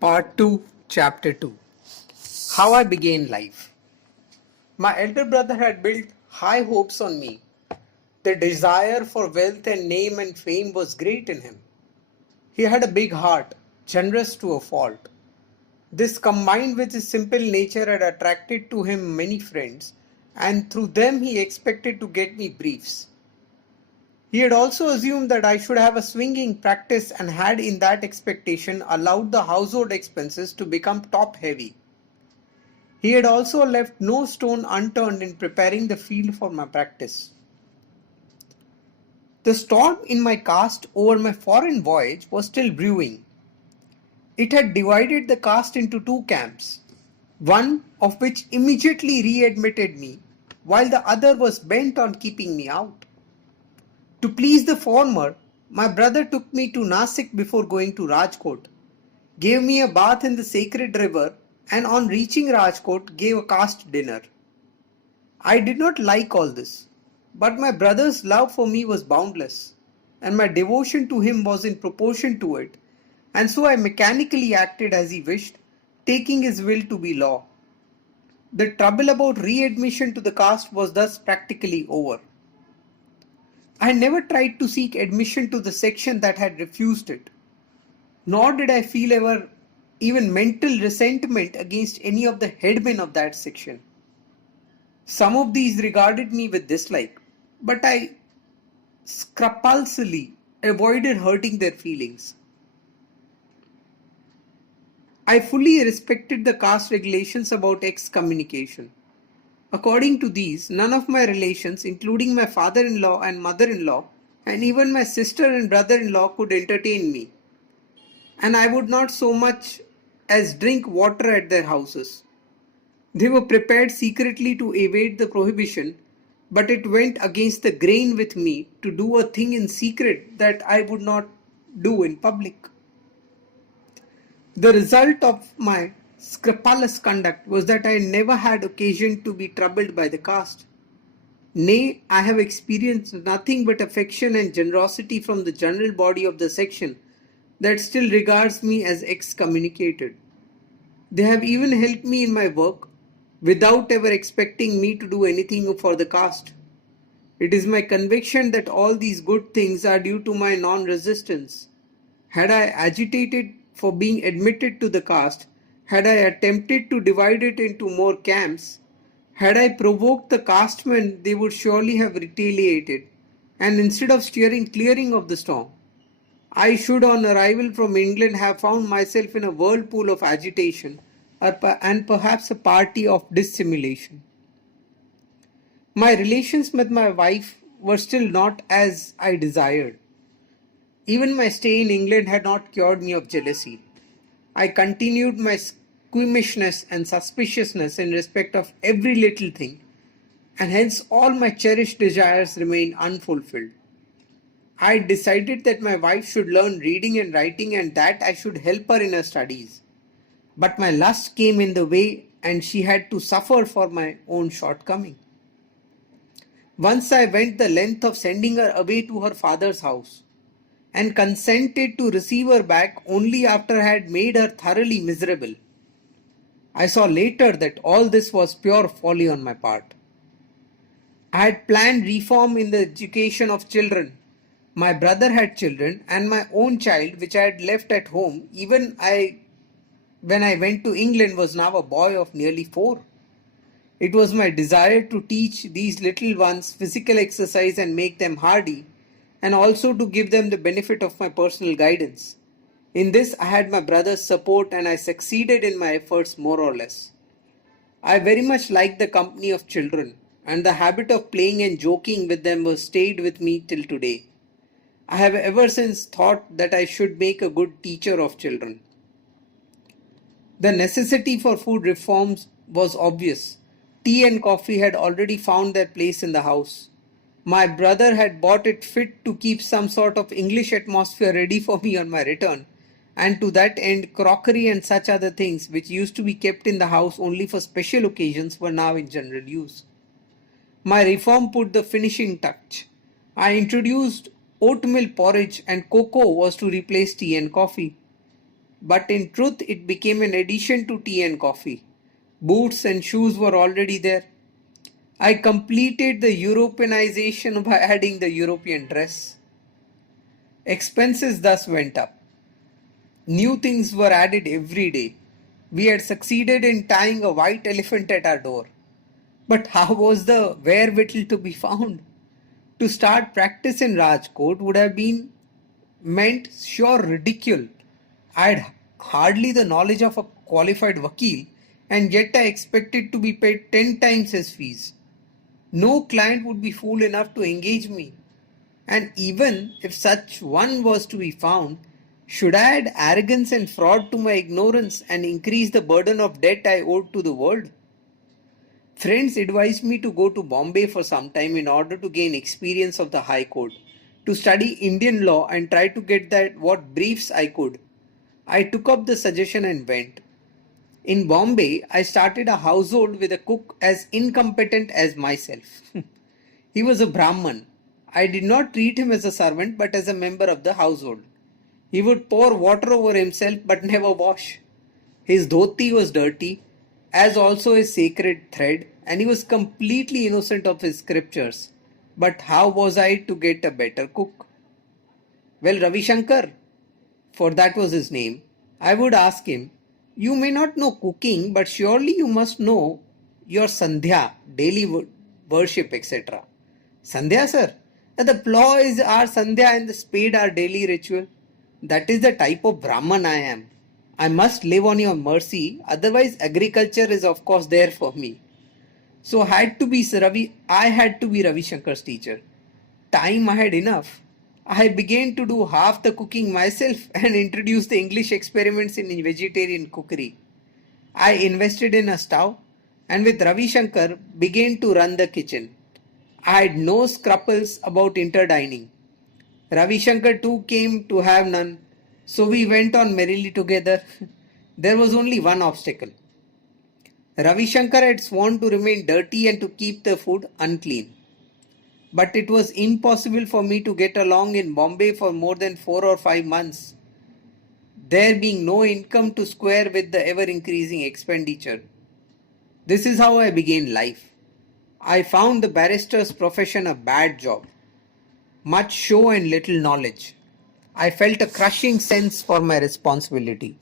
Part 2, Chapter 2. How I Began Life. My elder brother had built high hopes on me. The desire for wealth and name and fame was great in him. He had a big heart, generous to a fault. This combined with his simple nature had attracted to him many friends, and through them he expected to get me briefs. He had also assumed that I should have a swinging practice and had in that expectation allowed the household expenses to become top heavy. He had also left no stone unturned in preparing the field for my practice. The storm in my caste over my foreign voyage was still brewing. It had divided the caste into two camps, one of which immediately readmitted me, while the other was bent on keeping me out. To please the former, my brother took me to Nasik before going to Rajkot, gave me a bath in the sacred river, and on reaching Rajkot gave a caste dinner. I did not like all this, but my brother's love for me was boundless, and my devotion to him was in proportion to it, and so I mechanically acted as he wished, taking his will to be law. The trouble about readmission to the caste was thus practically over. I never tried to seek admission to the section that had refused it, nor did I feel ever even mental resentment against any of the headmen of that section. Some of these regarded me with dislike, but I scrupulously avoided hurting their feelings. I fully respected the caste regulations about excommunication. According to these, none of my relations, including my father-in-law and mother-in-law, and even my sister and brother-in-law, could entertain me, and I would not so much as drink water at their houses. They were prepared secretly to evade the prohibition, but it went against the grain with me to do a thing in secret that I would not do in public. The result of my scrupulous conduct was that I never had occasion to be troubled by the caste. Nay, I have experienced nothing but affection and generosity from the general body of the section that still regards me as excommunicated. They have even helped me in my work without ever expecting me to do anything for the caste. It is my conviction that all these good things are due to my non-resistance. Had I agitated for being admitted to the caste, had I attempted to divide it into more camps, had I provoked the castemen, they would surely have retaliated, and instead of steering clearing of the storm, I should on arrival from England have found myself in a whirlpool of agitation and perhaps a party of dissimulation. My relations with my wife were still not as I desired. Even my stay in England had not cured me of jealousy. I continued my squeamishness and suspiciousness in respect of every little thing, and hence all my cherished desires remained unfulfilled. I decided that my wife should learn reading and writing and that I should help her in her studies. But my lust came in the way and she had to suffer for my own shortcoming. Once I went the length of sending her away to her father's house, and consented to receive her back only after I had made her thoroughly miserable. I saw later that all this was pure folly on my part. I had planned reform in the education of children. My brother had children, and my own child, which I had left at home, when I went to England, was now a boy of nearly 4. It was my desire to teach these little ones physical exercise and make them hardy, and also to give them the benefit of my personal guidance. In this I had my brother's support and I succeeded in my efforts more or less. I very much liked the company of children, and the habit of playing and joking with them was stayed with me till today. I have ever since thought that I should make a good teacher of children. The necessity for food reforms was obvious. Tea and coffee had already found their place in the house. My brother had bought it fit to keep some sort of English atmosphere ready for me on my return, and to that end crockery and such other things which used to be kept in the house only for special occasions were now in general use. My reform put the finishing touch. I introduced oatmeal porridge and cocoa was to replace tea and coffee. but in truth it became an addition to tea and coffee. Boots and shoes were already there. I completed the Europeanization by adding the European dress. Expenses thus went up. New things were added every day. We had succeeded in tying a white elephant at our door. But how was the wherewithal to be found? To start practice in Rajkot would have been meant sure ridicule. I had hardly the knowledge of a qualified vakil, and yet I expected to be paid 10 times his fees. No client would be fool enough to engage me. And even if such one was to be found, should I add arrogance and fraud to my ignorance and increase the burden of debt I owed to the world? Friends advised me to go to Bombay for some time in order to gain experience of the High Court, to study Indian law and try to get that what briefs I could. I took up the suggestion and went. In Bombay, I started a household with a cook as incompetent as myself. He was a Brahman. I did not treat him as a servant but as a member of the household. He would pour water over himself but never wash. His dhoti was dirty, as also his sacred thread, and he was completely innocent of his scriptures. But how was I to get a better cook? Well, Ravi Shankar, for that was his name, I would ask him, you may not know cooking, but surely you must know your Sandhya, daily worship, etc. Sandhya, sir? The plough is our Sandhya and the spade our daily ritual. That is the type of Brahman I am. I must live on your mercy, otherwise agriculture is of course there for me. So I had to be Ravi Shankar's teacher. Time I had enough. I began to do half the cooking myself and introduced the English experiments in vegetarian cookery. I invested in a stove and with Ravi Shankar began to run the kitchen. I had no scruples about interdining. Ravi Shankar too came to have none, so we went on merrily together. There was only one obstacle. Ravi Shankar had sworn to remain dirty and to keep the food unclean. But it was impossible for me to get along in Bombay for more than 4 or 5 months, there being no income to square with the ever increasing expenditure. This is how I began life. I found the barrister's profession a bad job. Much show and little knowledge. I felt a crushing sense for my responsibility.